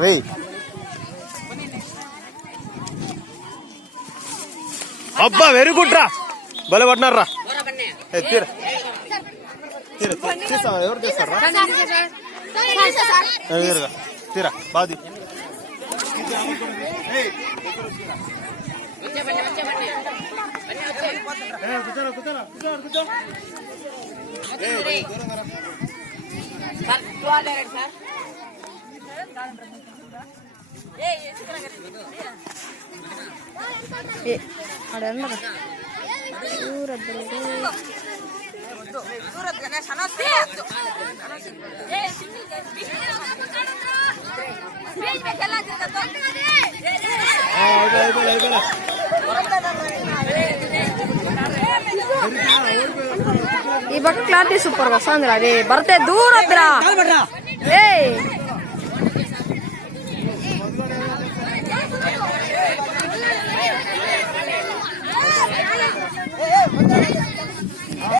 రే అబ్బా very good రా, భలే పట్టినారా. తీరా తీరా తీస్తావా, ఎవరు తీస్తారా? తీరా బాది ಈ ಬಕ್ ಕ್ಲಾರಿಟಿ ಸೂಪರ್ ವಸಂದ್ರ ಅದೇ ಬರ್ತೆ ದೂರ ಹತ್ರ ಏ